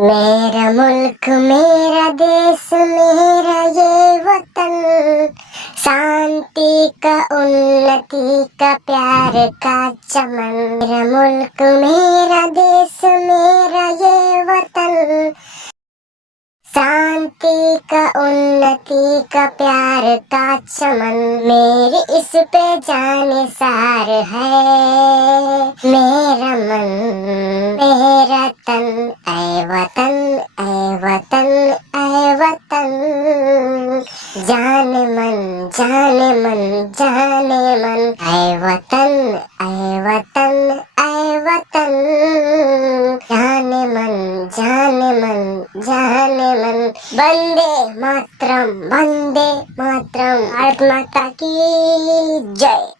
मेरा मुल्क मेरा देश मेरा ये वतन, शांति का उन्नति का प्यार का चमन। मेरा मुल्क मेरा देश मेरा ये वतन, शांति का उन्नति का प्यार का चमन। मेरी इस पे जान सार है, मेरा मन मेरा तन, ऐ वतन ऐ वतन ऐ वतन। जाने मन जाने मन जाने मन, ऐ वतन ऐ वतन ऐ वतन। जाने मन जाने मन जाने मन। वंदे मातरम, वंदे मातरम। भारत माता की जय।